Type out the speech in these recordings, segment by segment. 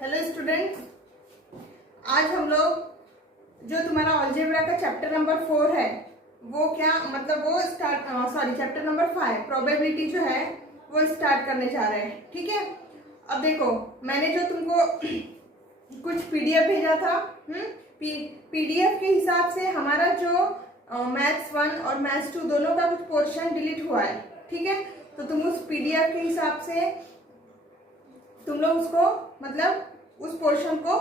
Hello students, आज हम लोग जो तुम्हारा अलजेब्रा का चैप्टर नंबर 4 है वो क्या मतलब वो चैप्टर नंबर 5 प्रोबेबिलिटी जो है वो स्टार्ट करने जा रहे हैं। ठीक है, अब देखो मैंने जो तुमको कुछ पीडीएफ भेजा था, पीडीएफ के हिसाब से हमारा जो मैथ्स 1 और मैथ्स 2 दोनों का कुछ पोर्शन डिलीट हुआ है। ठीक है, तो तुम उस पीडीएफ के हिसाब से तुम लोग उसको मतलब उस पोर्शन को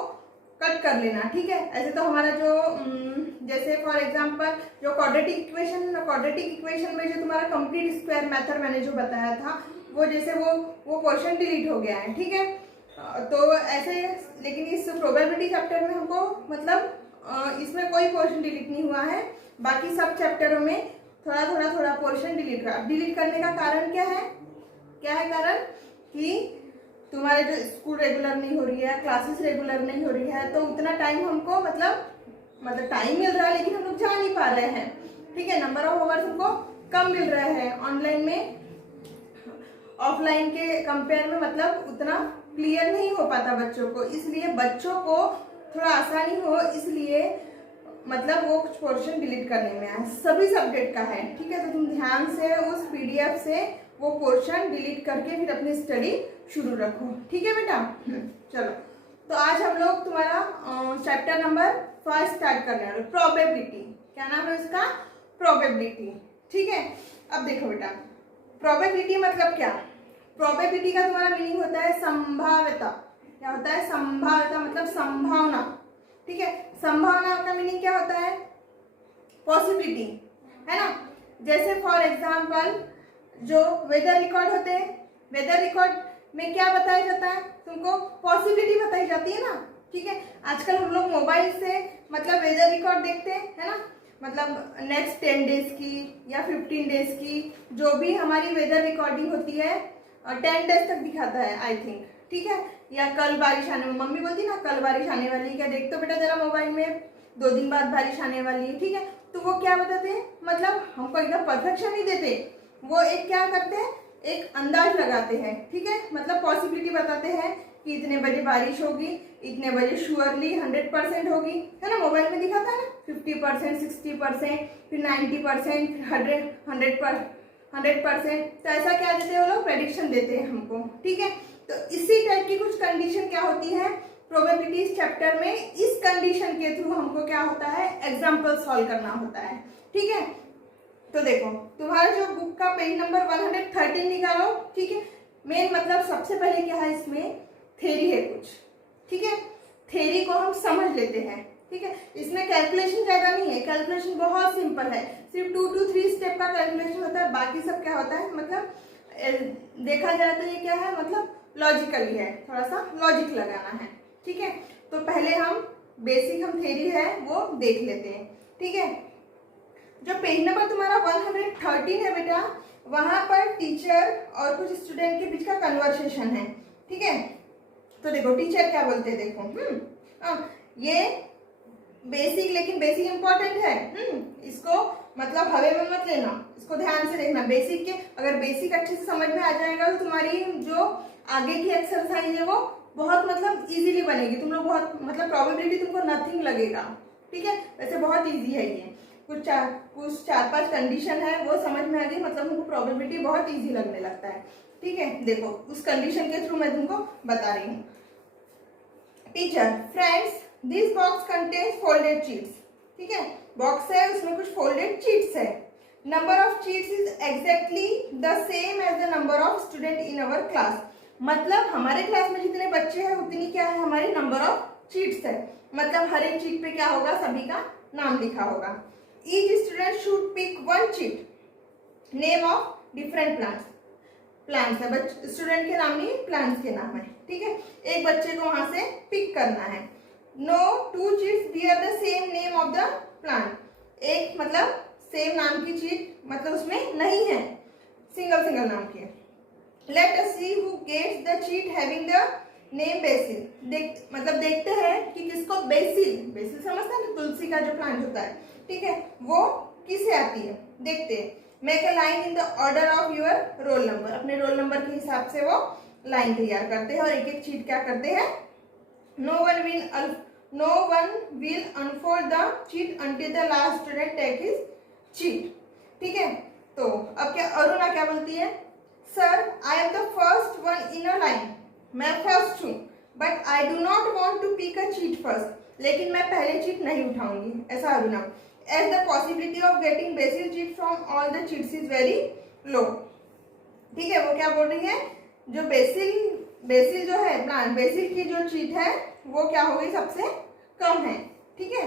कट कर लेना। ठीक है, ऐसे तो हमारा जो जैसे फॉर एग्जांपल जो क्वाड्रेटिक इक्वेशन में जो तुम्हारा कंप्लीट स्क्वायर मेथड मैंने जो बताया था वो जैसे वो पोर्शन डिलीट हो गया है। ठीक है, तो ऐसे लेकिन इस प्रोबेबिलिटी चैप्टर में हमको मतलब इसमें कोई पोर्शन डिलीट नहीं हुआ है, बाकी सब चैप्टरों में थोड़ा पोर्शन डिलीट करने का कारण क्या है कारण कि तुम्हारे जो स्कूल रेगुलर नहीं हो रही है, क्लासेस रेगुलर नहीं हो रही है, तो उतना टाइम हमको मतलब टाइम मिल रहा है लेकिन हम लोग जा नहीं पा रहे हैं। ठीक है, नंबर ऑफ आवर्स हमको कम मिल रहे हैं ऑनलाइन में, ऑफलाइन के कंपेयर में मतलब उतना क्लियर नहीं हो पाता बच्चों को, इसलिए बच्चों को थोड़ा आसानी हो इसलिए मतलब वो कुछ पोर्शन डिलीट करने में है, सभी सब्जेक्ट का है। ठीक है, तो तुम ध्यान से उस पीडीएफ से वो पोर्शन डिलीट करके फिर अपनी स्टडी शुरू रखो। ठीक है बेटा, चलो तो आज हम लोग तुम्हारा चैप्टर नंबर 5 स्टार्ट कर रहे हैं, प्रोबेबिलिटी। क्या नाम है उसका? प्रोबेबिलिटी। ठीक है, अब देखो बेटा प्रोबेबिलिटी मतलब क्या? प्रोबेबिलिटी का तुम्हारा मीनिंग होता है संभाव्यता। क्या होता है? संभाव्यता मतलब संभावना। ठीक है, संभावना का मीनिंग क्या होता है? पॉसिबिलिटी, है ना। जैसे फॉर एग्जाम्पल जो वेदर रिकॉर्ड होते हैं, वेदर रिकॉर्ड में क्या बताया जाता है? तुमको पॉसिबिलिटी बताई जाती है ना। ठीक है, आजकल हम लोग मोबाइल से मतलब वेदर रिकॉर्ड देखते हैं, है ना, मतलब नेक्स्ट 10 डेज की या 15 डेज की जो भी हमारी वेदर रिकॉर्डिंग होती है 10 डेज तक दिखाता है आई थिंक। ठीक है, या कल बारिश आने, मम्मी बोलती ना कल बारिश आने वाली है, क्या देखते हो बेटा जरा मोबाइल में, 2 दिन बाद बारिश आने वाली है। ठीक है, तो वो क्या बताते हैं, मतलब हमको एकदम परफेक्शन नहीं देते, वो एक क्या करते हैं, एक अंदाज लगाते हैं। ठीक है, मतलब पॉसिबिलिटी बताते हैं कि इतने बजे बारिश होगी, इतने बजे श्योरली 100% होगी, है ना, मोबाइल में दिखाता है ना 50%, 60%, फिर 90%, फिर 100%। तो ऐसा क्या देते हैं वो लोग? प्रेडिक्शन देते हैं हमको। ठीक है, तो इसी टाइप की कुछ कंडीशन क्या होती है प्रोबेबिलिटी चैप्टर में, इस कंडीशन के थ्रू हमको क्या होता है, एग्जाम्पल सॉल्व करना होता है। ठीक है, तो देखो तुम्हारा जो बुक का पेज नंबर 113 निकालो। ठीक है, मेन मतलब सबसे पहले क्या है, इसमें थ्योरी है कुछ। ठीक है, थ्योरी को हम समझ लेते हैं। ठीक है, इसमें कैलकुलेशन ज्यादा नहीं है, कैलकुलेशन बहुत सिंपल है, सिर्फ 2 to 3 स्टेप का कैलकुलेशन होता है, बाकी सब क्या होता है मतलब देखा जाए तो ये क्या है, मतलब लॉजिकली है, थोड़ा सा लॉजिक लगाना है। ठीक है, तो पहले हम बेसिक हम थ्योरी है वो देख लेते हैं। ठीक है, जो पेज नंबर तुम्हारा 113 है बेटा, वहां पर टीचर और कुछ स्टूडेंट के बीच का कन्वर्सेशन है। ठीक है, तो देखो टीचर क्या बोलते हैं, देखो ये बेसिक, लेकिन बेसिक इंपॉर्टेंट है। इसको मतलब हवे में मत लेना, इसको ध्यान से देखना। बेसिक के अगर बेसिक अच्छे से समझ में आ जाएगा तो तुम्हारी जो आगे की एक्सरसाइज है वो बहुत मतलब इजीली बनेगी, तुम लोग बहुत मतलब प्रोबेबिलिटी तुमको नथिंग लगेगा। ठीक है, वैसे बहुत इजी है ये, कुछ 4-5 कंडीशन है वो समझ में आ गई, मतलब तुमको प्रोबेबिलिटी बहुत इजी लगने लगता है। ठीक है, देखो उस कंडीशन के थ्रू मैं तुमको बता रही हूँ। Teacher, friends, this box contains folded chits. ठीक है, बॉक्स है उसमें कुछ फोल्डेड चीट्स है। Number of chits is exactly the same as the number of student in our class. मतलब हमारे क्लास में जितने बच्चे हैं उतनी क्या है हमारी नंबर ऑफ चीट्स है, मतलब हर एक चीट पे क्या होगा, सभी का नाम लिखा होगा। Each student should pick one cheat, name of different plants है, बट स्टूडेंट के नाम नहीं, प्लांट्स के नाम है। ठीक है, एक बच्चे को वहां से पिक करना है। No two cheats bear the same name of the plant, एक मतलब सेम नाम की चीट मतलब उसमें नहीं है, सिंगल नाम की है। Let us see who gets the cheat having the name basil। मतलब देखते हैं कि किसको बेसिल समझते हैं ना, तुलसी का जो प्लांट होता है, ठीक है, वो किसे आती है, देखते हैं। Make a line in the order of your roll number, अपने रोल नंबर के हिसाब से वो लाइन तैयार करते हैं और एक एक चीट क्या करते हैं no one will unfold the chit until the last student take his chit. ठीक है, तो अब क्या अरुणा क्या बोलती है, sir I am the first one in a line, मैं फर्स्ट हूँ, but I do not want to pick a chit first, लेकिन मैं पहले चीट नहीं उठाऊंगी, ऐसा Aruna. As the possibility of getting Basil chit from all the chits is very लो। ठीक है, वो क्या बोल रही है, जो बेसिल जो है प्लांट बेसिल की जो चीट है वो क्या हो गई, सबसे कम है। ठीक है,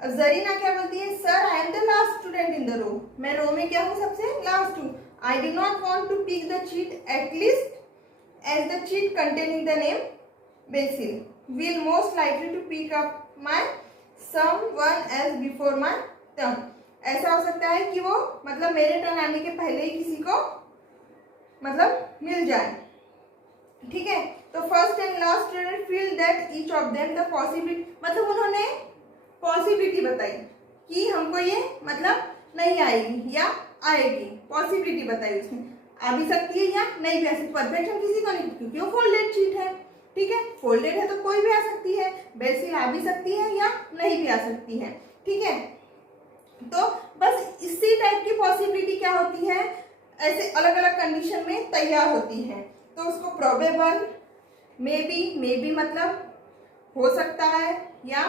जरीना क्या बोलती है, sir I am the last student in the row, मैं रो में क्या हूँ, सबसे लास्ट हूँ। I do not want to pick the chit at least as the chit containing the name Basil will most likely to pick up my someone else before my turn। ऐसा हो सकता है कि वो मतलब मेरे टर्न आने के पहले ही किसी को मतलब मिल जाए। ठीक है, तो first and last student feel that each of them the possibility, मतलब उन्होंने पॉसिबिलिटी बताई कि हमको ये मतलब नहीं आएगी या आएगी, पॉसिबिलिटी बताई, उसमें आ भी सकती है या नहीं भी आ सकती। परफेक्शन किसी को नहीं, क्योंकि वो फोल्डेड चीट है। ठीक है, फोल्डेड है तो कोई भी आ सकती है, बेसिल आ भी सकती है या नहीं भी आ सकती है। ठीक है, तो बस इसी टाइप की पॉसिबिलिटी क्या होती है, ऐसे अलग अलग कंडीशन में तैयार होती है। तो उसको प्रोबेबल, मे बी मतलब हो सकता है, या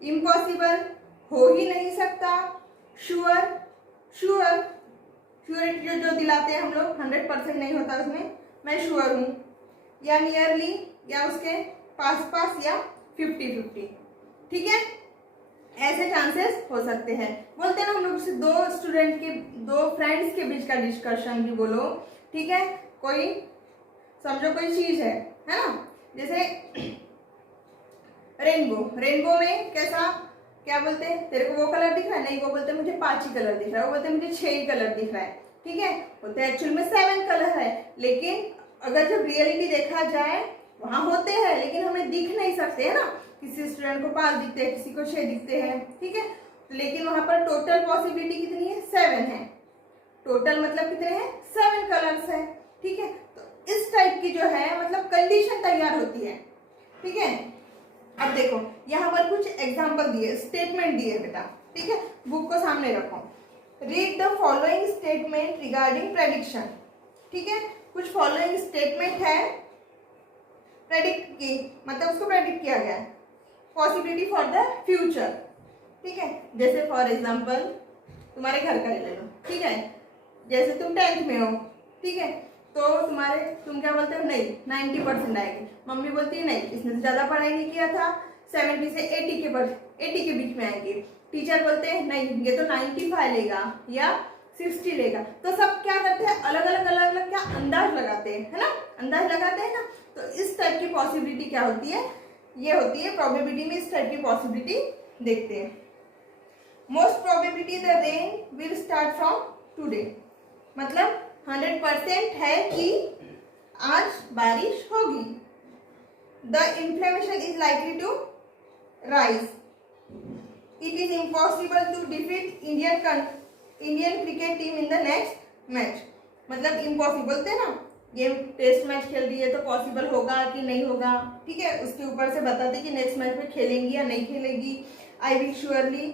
इम्पॉसिबल हो ही नहीं सकता, श्योरिटी जो दिलाते हैं हम लोग, 100% नहीं होता उसमें, मैं श्योर हूँ, या नियरली, या उसके पास या 50-50। ठीक है, ऐसे चांसेस हो सकते हैं। बोलते हैं ना हम लोग से दो फ्रेंड्स के बीच का डिस्कशन भी बोलो। ठीक है, कोई समझो कोई चीज है ना, जैसे रेनबो में कैसा क्या बोलते हैं, तेरे को वो कलर दिख रहा है, नहीं वो बोलते हैं मुझे 5 ही कलर दिख रहा है, वो बोलते हैं मुझे 6 ही कलर दिख रहा है। ठीक है, बोलते हैं एक्चुअल में 7 कलर है, लेकिन अगर जब रियलिटी देखा जाए वहां होते हैं, लेकिन हमें दिख नहीं सकते है ना, किसी स्टूडेंट को 5 दिखते हैं, किसी को 6 दिखते हैं। ठीक है, लेकिन वहां पर टोटल पॉसिबिलिटी कितनी है, 7 है, टोटल मतलब कितने हैं, 7 कलर्स है। ठीक है, तो इस टाइप की जो है मतलब कंडीशन तैयार होती है। ठीक है, अब देखो यहाँ पर कुछ एग्जाम्पल दिए, स्टेटमेंट दिए बेटा। ठीक है, बुक को सामने रखो, read the following statement regarding prediction. ठीक है, कुछ फॉलोइंग स्टेटमेंट है, प्रेडिक्ट की मतलब उसको प्रेडिक्ट किया गया है, पॉसिबिलिटी फॉर द फ्यूचर। ठीक है, जैसे फॉर एग्जांपल तुम्हारे घर का ले लो। ठीक है, जैसे तुम 10th में हो। ठीक है, तो तुम क्या बोलते हो, नहीं 90% आएगी, मम्मी बोलती है नहीं इसने तो ज़्यादा पढ़ाई नहीं किया था, 70 से 80 के बीच में आएंगे। टीचर बोलते हैं नहीं ये तो 95 लेगा या 60 लेगा। तो सब क्या करते हैं, अलग अलग क्या अंदाज लगाते हैं, है ना, अंदाज लगाते हैं ना। तो इस टाइप की पॉसिबिलिटी क्या होती है, ये होती है प्रोबेबिलिटी में, इस टाइप की पॉसिबिलिटी देखते हैं। Most probability the rain will start from today, मतलब 100% है कि आज बारिश होगी। The inflammation is likely to rise, it is impossible to defeat Indian cricket team in the next match, मतलब इम्पॉसिबल बोलते हैं ना, ये टेस्ट मैच खेल रही है तो पॉसिबल होगा कि नहीं होगा। ठीक है, उसके ऊपर से बताते कि नेक्स्ट मैच में खेलेंगी या नहीं खेलेगी। I will surely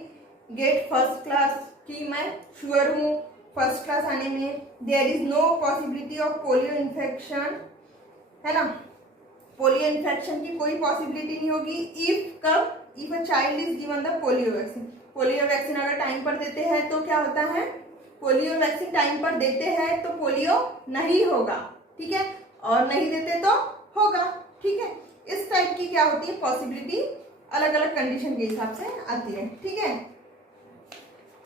get first class, कि मैं श्योर हूँ फर्स्ट क्लास आने में। There is no possibility of polio infection, है ना, पोलियो इन्फेक्शन की कोई पॉसिबिलिटी नहीं होगी। If a child is given the polio vaccine, polio vaccine अगर टाइम पर देते हैं तो क्या होता है, पोलियो वैक्सीन टाइम पर देते हैं तो पोलियो नहीं होगा। ठीक है, और नहीं देते तो होगा। ठीक है, इस टाइप की क्या होती है पॉसिबिलिटी, अलग अलग कंडीशन के हिसाब से आती है। ठीक है,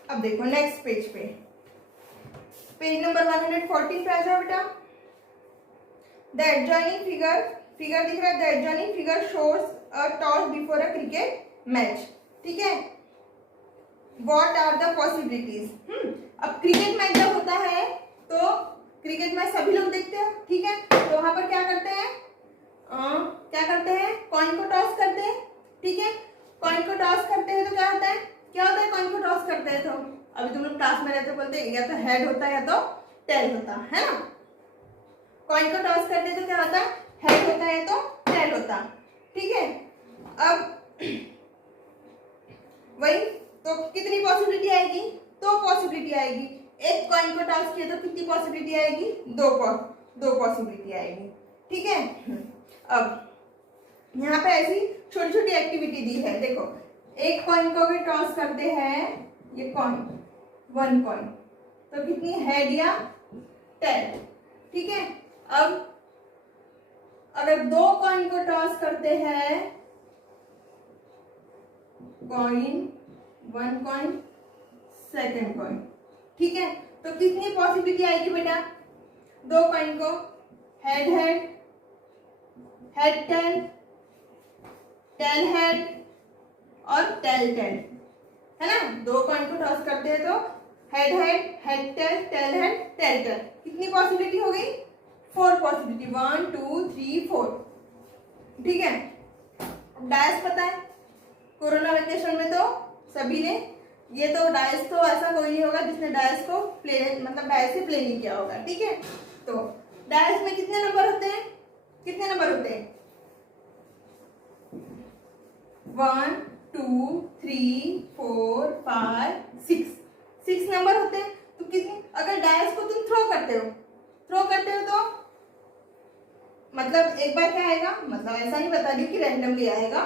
अब देखो नेक्स्ट पेज पे, पेज नंबर 114 पे आ जाओ बेटा। द एडजॉइनिंग फिगर दिख रहा है, the adjoining figure shows a toss before a cricket match. ठीक है, व्हाट आर द पॉसिबिलिटीज। अब क्रिकेट मैच जब होता है तो क्रिकेट मैच सभी लोग देखते हैं। ठीक है, तो वहां पर क्या करते हैं, कॉइन को टॉस करते हैं। ठीक है, कॉइन को टॉस करते हैं तो क्या होता है कॉइन को टॉस करते हैं तो अभी तुम लोग क्लास में रहते बोलते हैं या तो हेड होता है या तो टेल होता है ना। कॉइन को टॉस करते हैं तो क्या होता है, हेड होता है तो टेल होता। ठीक है, अब वही, तो कितनी पॉसिबिलिटी आएगी? दो पॉसिबिलिटी आएगी। एक कॉइन को टॉस किया तो कितनी पॉसिबिलिटी आएगी? दो पॉसिबिलिटी आएगी। ठीक है। अब यहाँ पे ऐसी छोटी छोटी एक्टिविटी दी है। देखो, एक कॉइन को अगर टॉस करते हैं, ये कॉइन, वन कॉइन, तो कितनी, हेड या टेल। ठीक है। अब अगर दो कॉइन को टॉस करते हैं, coin, one coin, second coin, ठीक है, तो कितनी पॉसिबिलिटी आएगी बेटा? दो कॉइन को head head, head tail, tail head और टेल टेल, है ना। दो कॉइन को टॉस करते हैं तो head head, head tail, tail head, tail tail, कितनी पॉसिबिलिटी हो गई? 4 पॉसिबिलिटी, 1 2 3 4। ठीक है। डायस पता है, कोरोना वेकेशन में तो सभी ने, ये तो डायस तो ऐसा कोई नहीं होगा जिसने डायस को प्ले, मतलब डायस से प्ले नहीं किया होगा। ठीक है। तो डायस में कितने नंबर होते हैं? कितने नंबर होते हैं? 1 2 3 4 5 6 नंबर होते हैं। तो कितने, अगर डायस को तुम थ्रो करते हो तो मतलब एक बार क्या आएगा, मतलब ऐसा नहीं बता रही कि रैंडमली आएगा,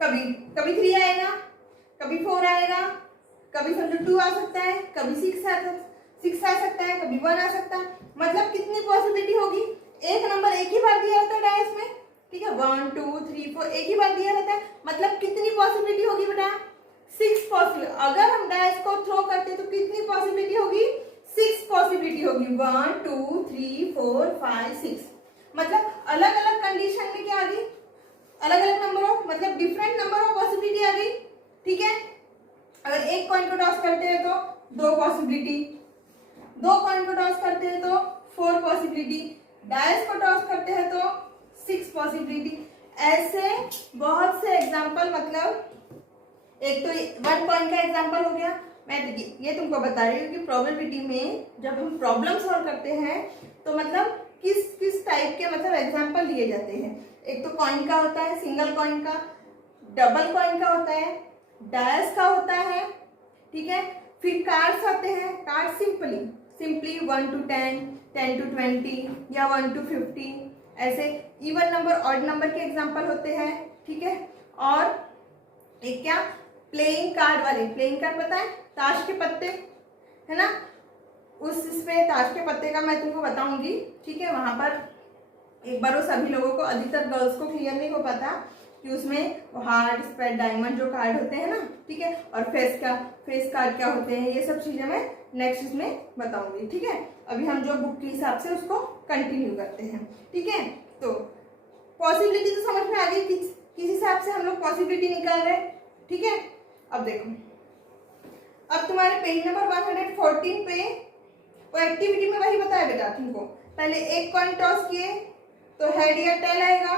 कभी 3 आएगा, कभी 4 आएगा, कभी समझो 2 आ सकता है, कभी 6 आ सकता है, कभी 1 आ सकता है। मतलब कितनी पॉसिबिलिटी होगी? एक नंबर एक ही बार दिया रहता है डायस में। ठीक है, 1 2 3 4 एक ही बार दिया रहता है। मतलब कितनी पॉसिबिलिटी होगी बेटा? 6 पॉसिबिलिटी। अगर हम डायस को थ्रो करते तो कितनी पॉसिबिलिटी होगी? 6 पॉसिबिलिटी होगी। 1 2 3 4 5 6। मतलब अलग अलग कंडीशन में क्या आ गई? अलग अलग नंबर ऑफ, मतलब डिफरेंट नंबर ऑफ पॉसिबिलिटी आ गई। ठीक है। अगर एक कॉइन को टॉस करते हैं तो 2 पॉसिबिलिटी, दो कॉइन को टॉस करते हैं तो 4 पॉसिबिलिटी, डायस को टॉस करते हैं तो 6 पॉसिबिलिटी। ऐसे बहुत से एग्जाम्पल, मतलब एक तो 1 कॉइन का एग्जाम्पल हो गया। मैं ये तुमको बता रही हूँ कि प्रोबेबिलिटी में जब हम प्रॉब्लम सॉल्व करते हैं तो मतलब किस किस टाइप के मतलब एग्जाम्पल दिए जाते हैं। एक तो कॉइन का होता है, सिंगल कॉइन का, डबल कॉइन का होता है, डायस का होता है। ठीक है। फिर कार्ड्स आते हैं। कार्ड सिंपली 1 to 10, 10 to 20 या 1 to 50, ऐसे इवन नंबर, ऑड नंबर के एग्जाम्पल होते हैं। ठीक है। और एक क्या, प्लेइंग कार्ड वाले, प्लेइंग कार्ड पता है, ताश के पत्ते, है ना। उस इसमें ताश के पत्ते का मैं तुमको बताऊंगी। ठीक है। वहां पर एक बार वो सभी लोगों को, अधिकतर गर्ल्स को क्लियर नहीं हो पाता कि उसमें हार्ट, स्पेड, डायमंड जो कार्ड होते हैं ना, ठीक है, और फेस कार्ड क्या होते हैं, ये सब चीजें मैं नेक्स्ट इसमें बताऊंगी। ठीक है। अभी हम जो बुक के हिसाब से उसको कंटिन्यू करते हैं। ठीक है। तो पॉसिबिलिटी तो समझ में आ गई, किस हिसाब से हम लोग पॉसिबिलिटी निकाल रहे हैं। ठीक है। अब देखो, अब तुम्हारे पेज नंबर 114 पे वो एक्टिविटी में वही बताया बेटा तुमको। पहले एक कॉइन टॉस किए तो हेड या टेल आएगा,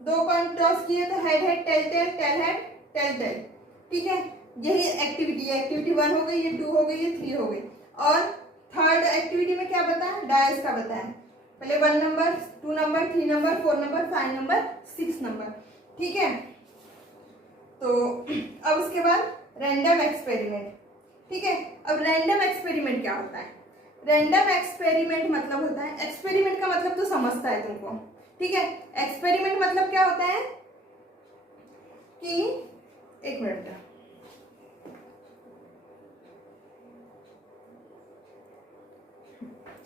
दो कॉइन टॉस किए तो head head, tail tail, tail head, tail tail. ठीक है। यही एक्टिविटी 1 हो गई, ये 2 हो गई, ये 3 हो गई। और थर्ड एक्टिविटी में क्या बताया? डायस का बताया। पहले 1 number, 2 number, 3 number, 4 number, 5 number, 6 number. ठीक है। तो अब उसके बाद रैंडम एक्सपेरिमेंट। ठीक है। अब रैंडम एक्सपेरिमेंट क्या होता है? रैंडम एक्सपेरिमेंट मतलब होता है, एक्सपेरिमेंट का मतलब तो समझता है तुमको। ठीक है। एक्सपेरिमेंट मतलब क्या होता है कि, एक मिनट,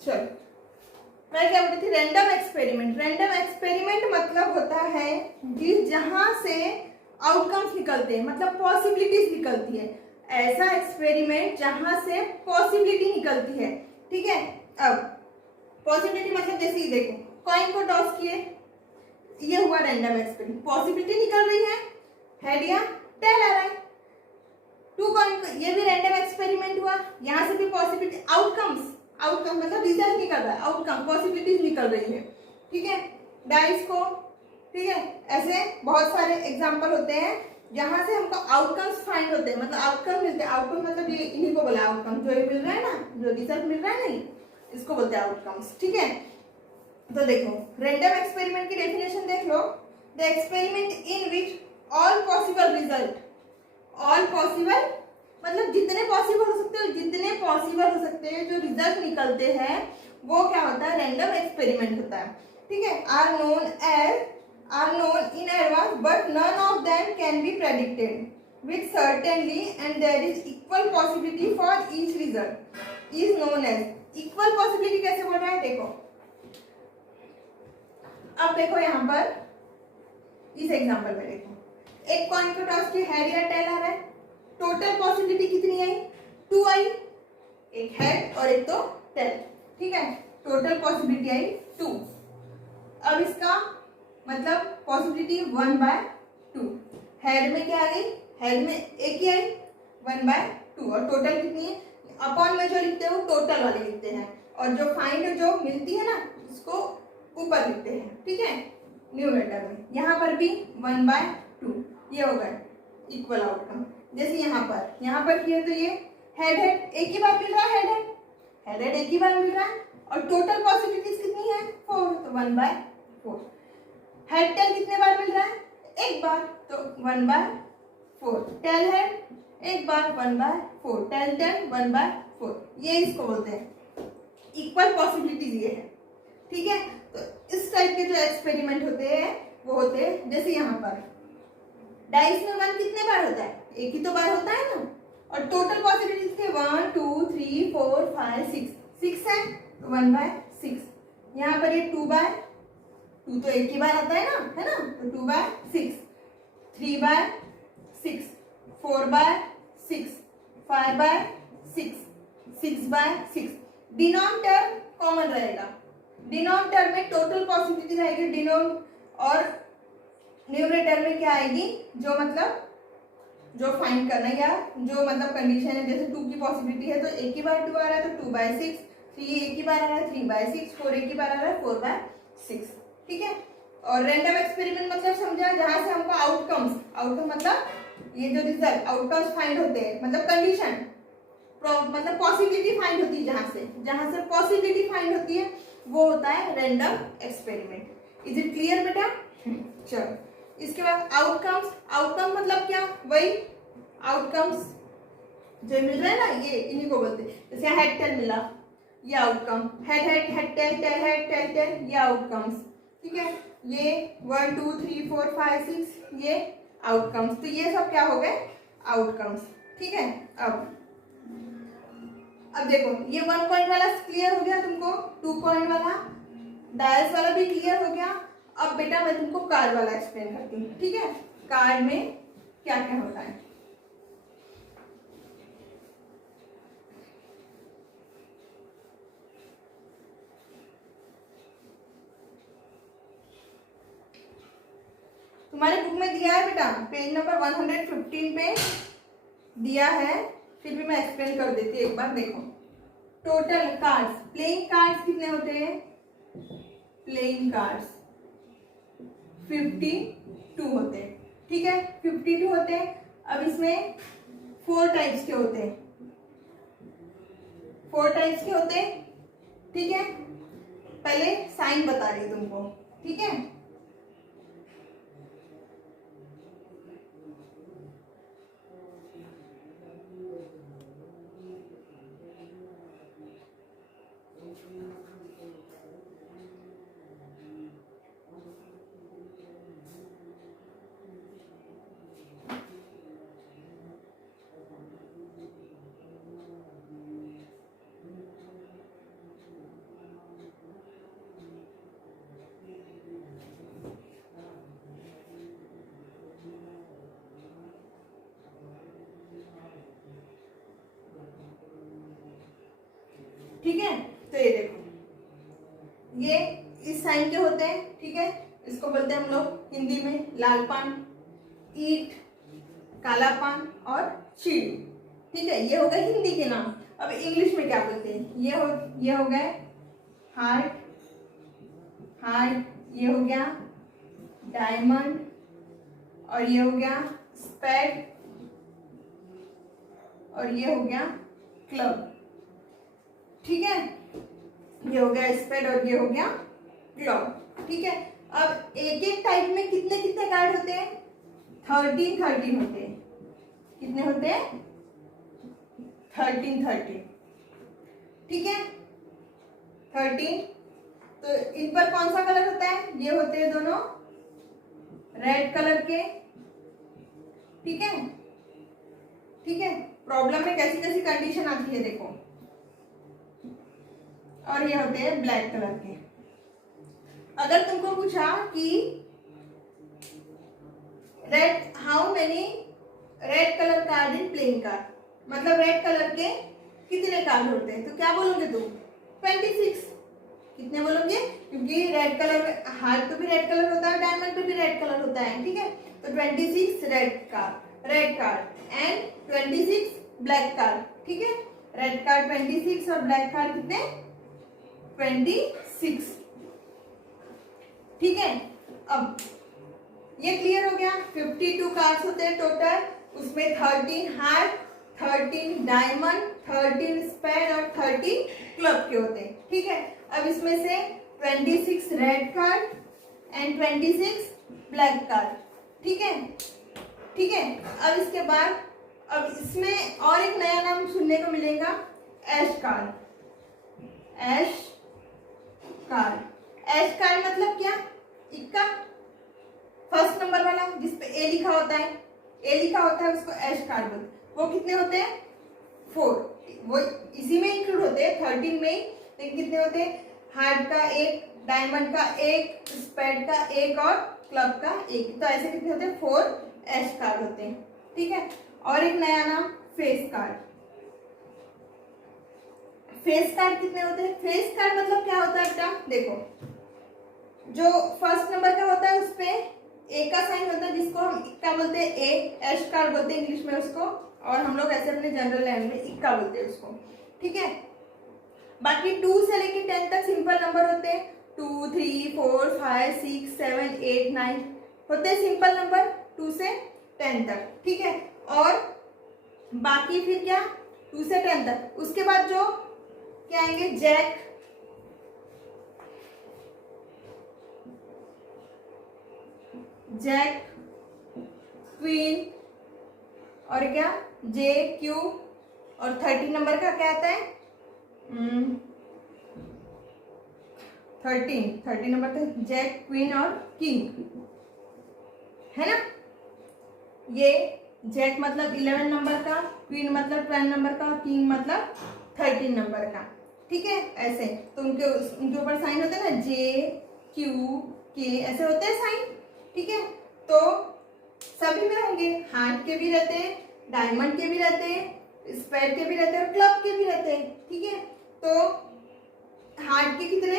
चलो मैं क्या बोलती थी, रैंडम एक्सपेरिमेंट। रैंडम एक्सपेरिमेंट मतलब होता है कि जहां से आउटकम्स निकलते हैं, मतलब पॉसिबिलिटीज निकलती है। ऐसा एक्सपेरिमेंट जहां से पॉसिबिलिटी निकलती है। ठीक है। अब पॉसिबिलिटी मतलब जैसे ही देखो, कॉइन को टॉस किए, ये हुआ रैंडम एक्सपेरिमेंट, पॉसिबिलिटी निकल रही है, हेड या टेल आ रहा है। 2 कॉइन, ये भी रैंडम एक्सपेरिमेंट हुआ, यहां से भी पॉसिबिलिटी, आउटकम मतलब रिजल्ट निकल रहा है, आउटकम, पॉसिबिलिटीज निकल रही है। ठीक है। डाइस को, ठीक है, ऐसे बहुत सारे एग्जांपल होते हैं जहां से हमको आउटकम्स फाइंड होते हैं, मतलब आउटकम मिलते हैं। आउटकम मतलब ये इन्हीं को बोला आउटकम, जो ये मिल रहा है ना, जो रिजल्ट मिल रहा है ना, इसको बोलते हैं आउटकम्स। ठीक है। तो देखो, रैंडम एक्सपेरिमेंट की डेफिनेशन देख लो। The experiment in which all possible result, all possible मतलब जितने पॉसिबल हो सकते हैं, जितने पॉसिबल हो सकते हैं जो रिजल्ट निकलते हैं वो क्या होता है, रैंडम एक्सपेरिमेंट होता है, ठीक है। Are known in advance but none of them can be predicted with certainly and there is equal possibility for each result is known as, equal possibility कैसे बोल रहा है देखो, अब देखो यहाँ पर इस एग्जांपल में देखो, एक कॉइन को टॉस की हेड या टेल आ रहा है, टोटल पॉसिबिलिटी कितनी आई, 2 आई, एक हेड और एक तो टेल, ठीक है, टोटल पॉसिबिलिटी आई 2। अब इसका मतलब पॉसिबिलिटी 1/2, हेड में क्या आ गई, हेड में एक ही आई 1/2 और टोटल कितनी है, अपॉन में जो लिखते हैं वो टोटल वाले लिखते हैं और जो फाइंड जो मिलती है ना उसको ऊपर लिखते हैं, ठीक है, न्यूमरेटर में। यहाँ पर भी 1/2 ये हो गया इक्वल आउटकम। जैसे यहाँ पर किया तो ये हेड एक ही बार मिल रहा है, हेड एक ही बार मिल रहा है और टोटल पॉसिबिलिटीज कितनी है 4, तो 1/4। हेड टेल कितने बार मिल रहा है, एक बार, तो 1/4। टेल हेड एक बार 1/4, टेल 1/4, ये इसको बोलते हैं इक्वल पॉसिबिलिटीज, ये है, ठीक है। तो इस टाइप के जो एक्सपेरिमेंट होते हैं वो होते हैं, जैसे यहाँ पर डाइस में 1 कितने बार होता है, एक ही तो बार होता है ना, और टोटल पॉसिबिलिटीज थे 1 2 3 4 5 6 है, तो 1/6। यहाँ पर ये 2/2 तो एक ही बार आता है ना, तो 2/6, 3/6, 4/6, 5/6, 6/6। डिनोमिनेटर कॉमन रहेगा, डिनोमिनेटर में टोटल पॉसिबिलिटीज आएगी, डिनोम और न्यूमरेटर में क्या आएगी, जो मतलब जो फाइंड करना है या जो मतलब कंडीशन है, जैसे 2 की पॉसिबिलिटी है तो एक ही बार 2 आ रहा है तो 2/6, 3 एक ही बार आ रहा है 3/6, 4 एक ही बार आ रहा है 4/6, ठीक है। और रैंडम एक्सपेरिमेंट मतलब समझा, जहां से हमको आउटकम मतलब ये जो रिजल्ट आउटकम्स फाइंड होते हैं, मतलब कंडीशन मतलब पॉसिबिलिटी फाइंड होती है, जहां से पॉसिबिलिटी फाइंड होती है वो होता है random experiment. Is it clear बेटा? चलो, इसके बाद आउटकम मतलब क्या, वही आउटकम्स जो मिल रहा है ना, ये इन्हीं को बोलते हैं। जैसे हेड टेल मिला, ये आउटकम, हेड टेल ये आउटकम्स, ठीक है। ये 1 2 3 4 5 6 ये आउटकम्स, तो ये सब क्या हो गए आउटकम्स, ठीक है। अब देखो ये 1 पॉइंट वाला क्लियर हो गया तुमको, 2 पॉइंट वाला, डायस वाला भी क्लियर हो गया। अब बेटा मैं तुमको कार्ड वाला एक्सप्लेन करती हूँ, ठीक है। कार्ड में क्या क्या होता है, तुम्हारे बुक में दिया है बेटा, पेज नंबर 115 पे दिया है, फिर भी मैं एक्सप्लेन कर देती हूँ, एक बार देखो। टोटल कार्ड्स, प्लेइंग कार्ड्स कितने होते हैं, प्लेइंग कार्ड्स 52 होते हैं, ठीक है, 52 होते हैं। अब इसमें 4 टाइप्स के होते हैं, 4 टाइप्स के होते हैं, ठीक है। पहले साइन बता रही तुमको, ठीक है। ठीक है, तो ये देखो, ये इस साइन के होते हैं, ठीक है। इसको बोलते हैं हम लोग हिंदी में लाल पान, ईट, काला पान और चीड़, ठीक है। ये हो गए हिंदी के नाम। अब इंग्लिश में क्या बोलते हैं, ये हो गए हार्ट, ये हो गया डायमंड, और ये हो गया स्पेड, और ये हो गया क्लब, ठीक है। ये हो गया स्पेड और ये हो गया क्लब, ठीक है। अब एक एक टाइप में कितने कितने कार्ड होते हैं? 13 होते हैं। कितने होते हैं? 13। ठीक है, 13। तो इन पर कौन सा कलर होता है? ये होते हैं दोनों रेड कलर के। ठीक है, ठीक है। प्रॉब्लम में कैसी कैसी कंडीशन आती है देखो। और ये होते हैं ब्लैक कलर के। अगर तुमको पूछा कि red how many red colour card in playing card, मतलब रेड कलर के कितने कार्ड होते हैं, तो क्या बोलोगे तुम? 26। कितने बोलोगे? क्योंकि रेड कलर में हार्ट पे भी रेड कलर होता है, डायमंड पे भी रेड कलर होता है। ठीक है, तो 26 red card and 26 black card. ठीक है, रेड कार्ड 26 और ब्लैक कार्ड कितने? 26। ठीक है, अब ये क्लियर हो गया। 52 कार्ड्स होते हैं टोटल, उसमें 13 हार्ट, 13 डायमंड, 13 स्पेड और 13 क्लब के होते हैं। ठीक है, अब इसमें से 26 red card and 26 black card. ठीक है, ठीक है। अब इसके बाद अब इसमें और एक नया नाम सुनने को मिलेगा, ऐश कार्ड। ऐश कार्ड, ऐश कार्ड मतलब क्या? इक्का, फर्स्ट नंबर वाला जिसपे ए लिखा होता है, ए लिखा होता है उसको ऐश कार्ड बोलते हैं। वो कितने होते हैं? 4। वो इसी में इंक्लूड होते हैं 13 में ही, लेकिन कितने होते हैं? हार्ट का 1, डायमंड का 1, स्पेड का 1 और क्लब का 1। तो ऐसे कितने होते हैं? 4 ऐश कार्ड होते हैं। ठीक है, और एक नया नाम फेस कार्ड। फेस कार्ड कितने होते हैं? फेस कार्ड मतलब क्या होता है बेटा? देखो, जो फर्स्ट नंबर का होता है उसपे ए का साइन होता है, जिसको हम इक्का बोलते हैं। ए ऐश कार्ड बोलते हैं इंग्लिश में उसको, और हम लोग ऐसे अपने जनरल लैंग्वेज में इक्का बोलते हैं उसको। ठीक है, बाकी 2 से लेके 10 तक सिंपल नंबर होते हैं। 2, 3, 4, 5, 6, 7, 8, 9 होते हैं सिंपल नंबर 2 से 10 तक। ठीक है, और बाकी फिर क्या? 2 से 10 तक। उसके बाद जो क्या आएंगे? जैक, जैक, क्वीन और क्या? जे, क्यू, और 30 नंबर का क्या आता है? 13 नंबर का जैक, क्वीन और किंग, है ना? ये जैक मतलब 11 नंबर का, क्वीन मतलब 12 नंबर का, किंग मतलब 13 नंबर का। ठीक है, ऐसे तो उनके ऊपर साइन होते हैं ना, जे, क्यू, के, ऐसे होते हैं साइन। ठीक है, तो सभी में होंगे, हार्ट के भी रहते हैं, डायमंड के भी रहते हैं, स्पेड के भी रहते हैं और क्लब के भी रहते हैं। ठीक है, तो हार्ट के कितने?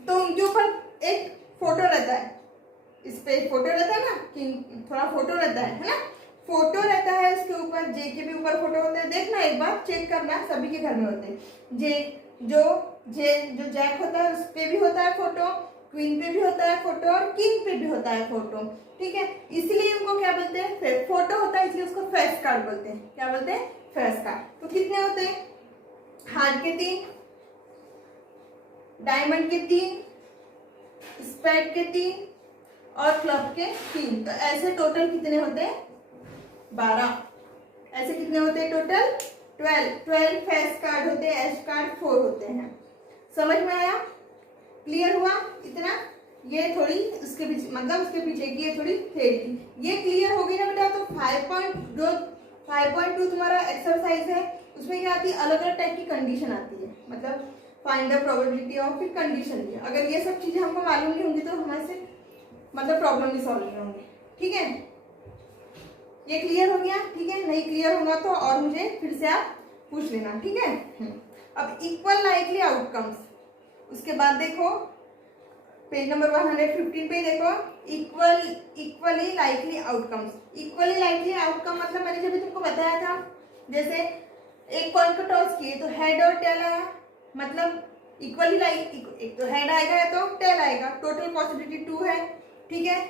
तो उनके ऊपर एक फोटो रहता है, इस पे फोटो रहता है ना, कि थोड़ा फोटो रहता है ना, फोटो रहता है उसके ऊपर। जे के भी ऊपर फोटो होता है, देखना एक बार, चेक करना, सभी के घर में होते हैं। जो जैक होता है उस पे भी होता है फोटो, क्वीन पे भी होता है फोटो और किंग पे भी होता है फोटो। ठीक है, इसलिए उनको क्या बोलते हैं? फोटो होता है, इसलिए उसको फेस कार्ड बोलते हैं। क्या बोलते हैं? Face card. तो कितने होते हैं? हार्ट के 3, डायमंड के 3, स्पेड के 3 और क्लब के 3। तो ऐसे टोटल कितने होते हैं? 12। ऐसे कितने होते हैं टोटल? 12 फेस कार्ड होते हैं, एश कार्ड 4 होते हैं। समझ में आया? क्लियर हुआ इतना? ये थोड़ी उसके पीछे, मतलब उसके पीछे की ये थोड़ी थ्योरी थी। ये क्लियर हो गई ना बेटा? तो 5.2 तुम्हारा एक्सरसाइज है, उसमें क्या आती है? अलग अलग टाइप की कंडीशन आती है, मतलब फाइंड द प्रोबेबिलिटी ऑफ, फिर कंडीशन दी। अगर ये सब चीजें हमको मालूम नहीं होंगी तो हमारे से मतलब प्रॉब्लम भी सॉल्व नहीं होंगी। ठीक है, ये क्लियर हो गया? ठीक है, नहीं क्लियर होगा तो और मुझे फिर से आप पूछ लेना। ठीक है, अब इक्वल लाइकली आउटकम्स, उसके बाद देखो पेज नंबर 115 पे देखो, equally likely outcomes. Equally likely outcome मतलब मैंने जब तुमको बताया था, जैसे एक कॉइन को टॉस किए तो हेड और टेल आया, मतलब इक्वली लाइक, एक तो हेड आएगा या तो टेल आएगा। टोटल पॉसिबिलिटी 2 है। ठीक है,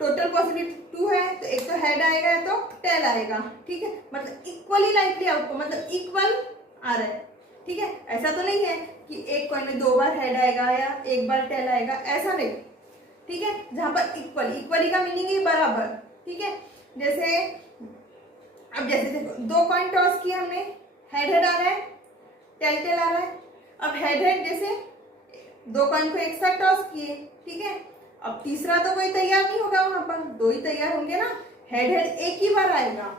टोटल पॉसिबिलिटी 2 है, तो एक तो हेड आएगा या तो टेल आएगा। ठीक है, मतलब इक्वली लाइकली आउटकम मतलब इक्वल आ रहा है। ठीक है, ऐसा तो नहीं है कि एक कॉइन में 2 बार हेड आएगा या 1 बार टेल आएगा, ऐसा नहीं, ठीक है। जहां पर इक्वल, इक्वली का मीनिंग है बराबर, ठीक है। जैसे अब जैसे देखो 2 कॉइन टॉस किए हमने, हेड हेड आ रहा है, टेल टेल आ रहा है। अब हेड हेड जैसे 2 कॉइन को एक साथ टॉस किए, ठीक है। अब तीसरा तो कोई तैयार नहीं होगा, वहां पर 2 ही तैयार होंगे ना। हेड हेड एक ही बार आएगा,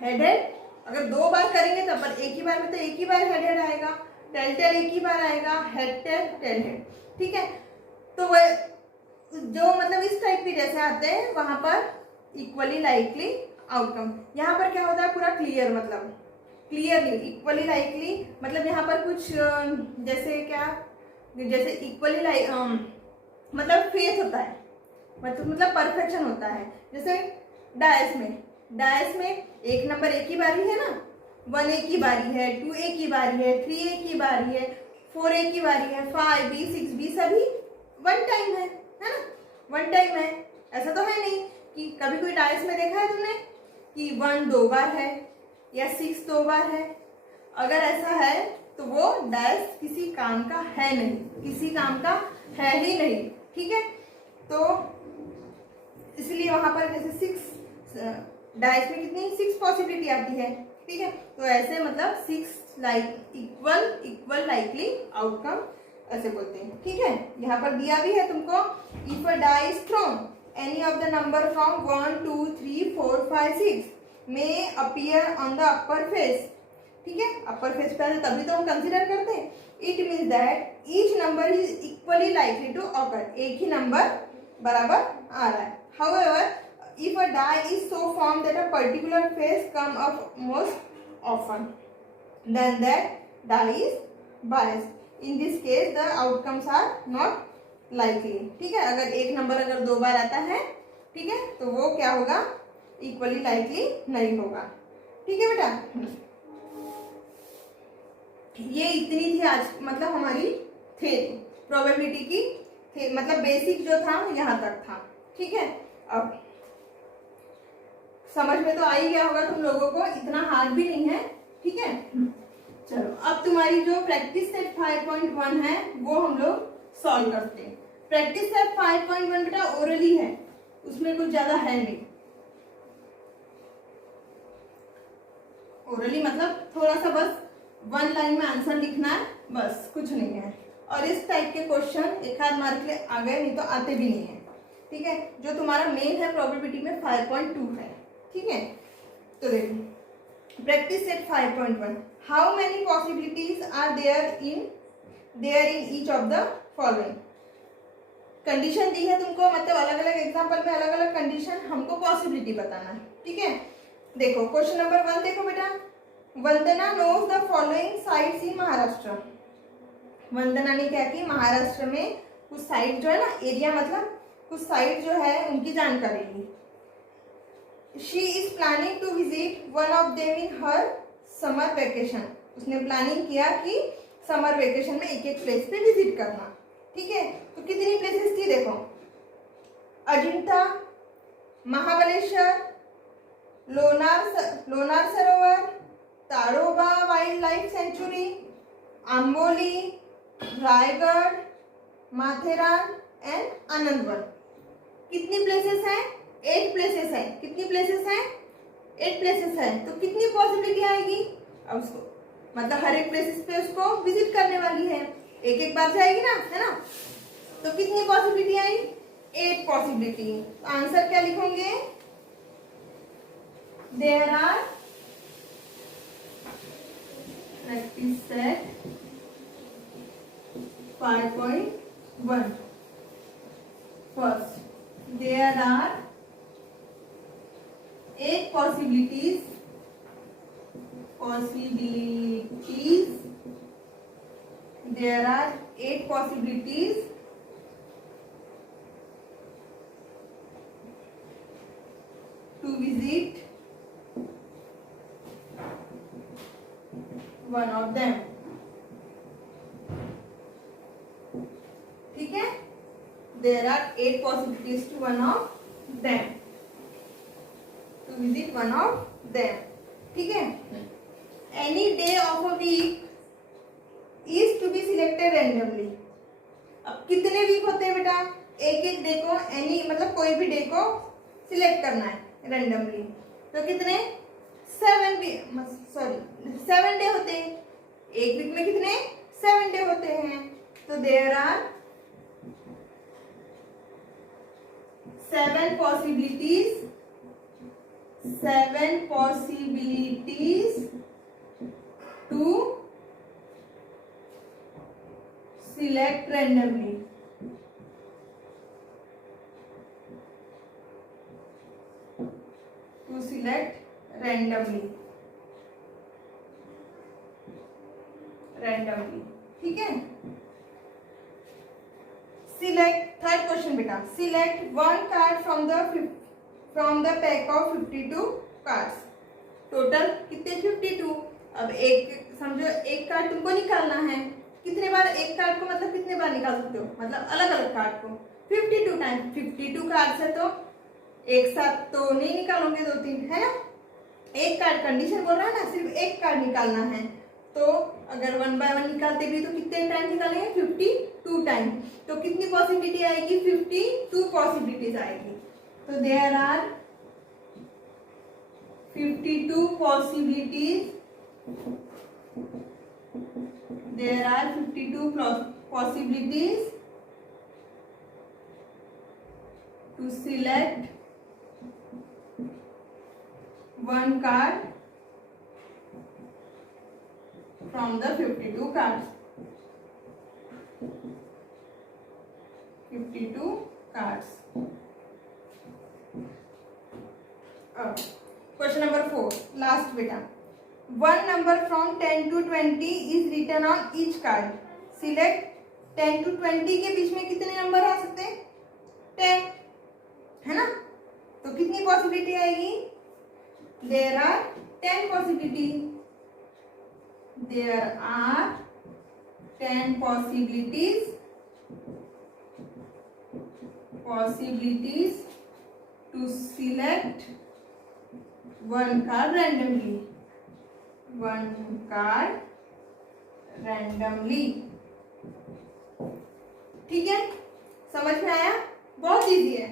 हेड हेड अगर 2 बार करेंगे तब पर एक ही बार में तो एक ही बार हेड हेड आएगा, टेल टेल एक ही बार आएगा, हेड टेल टेल हेड, ठीक है। तो वह जो मतलब इस टाइप के जैसे आते हैं वहां पर इक्वली लाइकली आउटकम। यहाँ पर क्या होता है पूरा क्लियर, मतलब क्लियरली। इक्वली लाइकली मतलब यहाँ पर कुछ जैसे क्या, जैसे इक्वली लाइक मतलब फेथ होता है, मतलब परफेक्शन होता है। जैसे डायस में एक नंबर एक ही बारी है ना, 1 एक ही बारी है, 2 एक ही बारी है, 3 एक ही बारी है, 4 एक ही बारी है, 5 भी 6 भी सभी 1 टाइम है ना, 1 टाइम है। ऐसा तो है नहीं कि कभी कोई डायस में देखा है तुमने कि 1 2 बार है या 6 2 बार है। अगर ऐसा है तो वो डायस किसी काम का है नहीं, किसी काम का है ही नहीं, ठीक है। तो इसलिए वहां पर जैसे 6 डायस में कितनी 6 पॉसिबिलिटी आती है, ठीक है। तो ऐसे मतलब 6 लाइक इक्वल लाइकली आउटकम ऐसे बोलते हैं, ठीक है। यहाँ पर दिया भी है तुमको, if a die is thrown any of the number from 1 2 3 4 5 6 may appear on the upper face, ठीक है। अपर फेस पर तभी तो हम कंसीडर करते हैं। It means that each number is equally likely to occur, एक ही नंबर बराबर आ रहा है। However if a die is so formed that a particular face come up most often, then that die is biased. In this case the outcomes are not likely, ठीक है। अगर एक नंबर अगर 2 बार आता है, ठीक है, तो वो क्या होगा, इक्वली लाइकली नहीं होगा, ठीक है बेटा। ये इतनी थी आज मतलब हमारी थ्योरी प्रोबेबिलिटी की, मतलब बेसिक जो था यहाँ तक था, ठीक है। अब समझ में तो आ ही गया होगा तुम लोगों को, इतना हार्ड भी नहीं है, ठीक है। चलो अब तुम्हारी जो प्रैक्टिस सेट 5.1 है वो हम लोग सॉल्व करते हैं। प्रैक्टिस सेट 5.1 बेटा ओरली है, उसमें कुछ ज्यादा है नहीं। ओरली मतलब थोड़ा सा बस 1 लाइन में आंसर लिखना है, बस कुछ नहीं है। और इस टाइप के क्वेश्चन एक आध मार्क के लिए आ गए, नहीं तो आते भी नहीं है, ठीक है। जो तुम्हारा मेन है प्रोबेबिलिटी में 5.2 है, ठीक है। तो देखो practice set 5.1, how many possibilities are there in each of the following. Condition दी है तुमको, मतलब अलग अलग एग्जांपल में अलग अलग कंडीशन, हमको पॉसिबिलिटी बताना है, ठीक है। देखो क्वेश्चन नंबर 1 देखो बेटा, Vandana knows the following sites in Maharashtra. Vandana ने क्या की, महाराष्ट्र में कुछ साइट जो है ना, एरिया मतलब कुछ साइट जो है उनकी जानकारी ली। She is planning to visit one of them in her summer vacation. उसने प्लानिंग किया कि समर वेकेशन में एक एक प्लेस पे विजिट करना, ठीक है। तो कितनी प्लेसेस थी देखो, Ajanta, Mahabaleshwar, Lonar Sarovar, Tadoba wildlife sanctuary, Amboli, Raigad, Matheran and Anandwan. कितनी प्लेसेस हैं, 8 प्लेसेस है। कितनी प्लेसेस हैं, 8 प्लेसेस है। तो कितनी पॉसिबिलिटी आएगी, अब उसको मतलब हर एक प्लेसेस पे उसको विजिट करने वाली है, एक एक बार जाएगी ना, है ना। तो कितनी पॉसिबिलिटी आई, 8 पॉसिबिलिटी। तो आंसर क्या लिखोगे, there are practice set 5.1 first, there are 8 possibilities there are 8 possibilities to visit one of them, ठीक है। there are 8 possibilities to one of them, to visit one of them, ठीक है। any day of a week is to be selected randomly. अब कितने week होते हैं बेटा, एक एक डे को एनी मतलब कोई भी डे को सिलेक्ट करना है रैंडमली। तो कितने 7 डे होते हैं, एक वीक में कितने 7 डे होते हैं। तो there are 7 possibilities to select randomly। to select randomly, ठीक है। सिलेक्ट, थर्ड क्वेश्चन बेटा, select one card from the pack of 52 cards. Total कितने 52। अब एक समझो एक कार्ड तुमको निकालना है, कितने बार एक कार्ड को मतलब कितने बार निकाल सकते हो, मतलब अलग अलग कार्ड को 52 टाइम। 52 कार्ड है तो एक साथ तो नहीं निकालोगे, 2-3 है ना। एक कार्ड कंडीशन बोल रहा है ना, सिर्फ एक कार्ड निकालना है। तो अगर 1 बाय 1 निकालते भी तो कितने टाइम निकालेंगे 52 टाइम। तो कितनी पॉसिबिलिटी आएगी 52 पॉसिबिलिटीज आएगी। तो there are 52 possibilities, there are 52 possibilities to select one card from the 52 cards। 52 cards। Question number 4, last बेटा। One number from 10 to 20 is written on each card। Select 10 to 20 के बीच में कितने number आ सकते हैं 10, है ना। तो कितनी पॉसिबिलिटी आएगी, there are 10 possibilities। There are 10 possibilities to select one card randomly। one card randomly, ठीक है। समझ में आया, बहुत इजी है।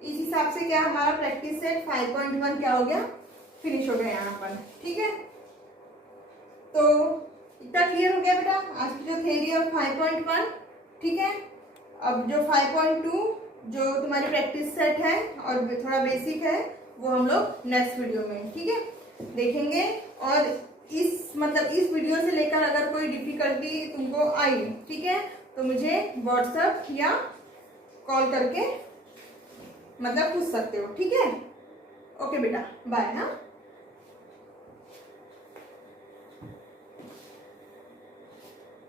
इस हिसाब से क्या हमारा प्रैक्टिस सेट 5.1 क्या हो गया, फिनिश हो गया यहाँ पर, ठीक है। तो इतना क्लियर हो गया बेटा आज की जो थ्योरी ऑफ 5.1, ठीक है। अब जो 5.2 जो तुम्हारी प्रैक्टिस सेट है और थोड़ा बेसिक है वो हम लोग नेक्स्ट वीडियो में, ठीक है, देखेंगे। और इस वीडियो से लेकर अगर कोई डिफिकल्टी तुमको आई, ठीक है, तो मुझे व्हाट्सएप या कॉल करके पूछ सकते हो, ठीक है। ओके बेटा, बाय। हाँ।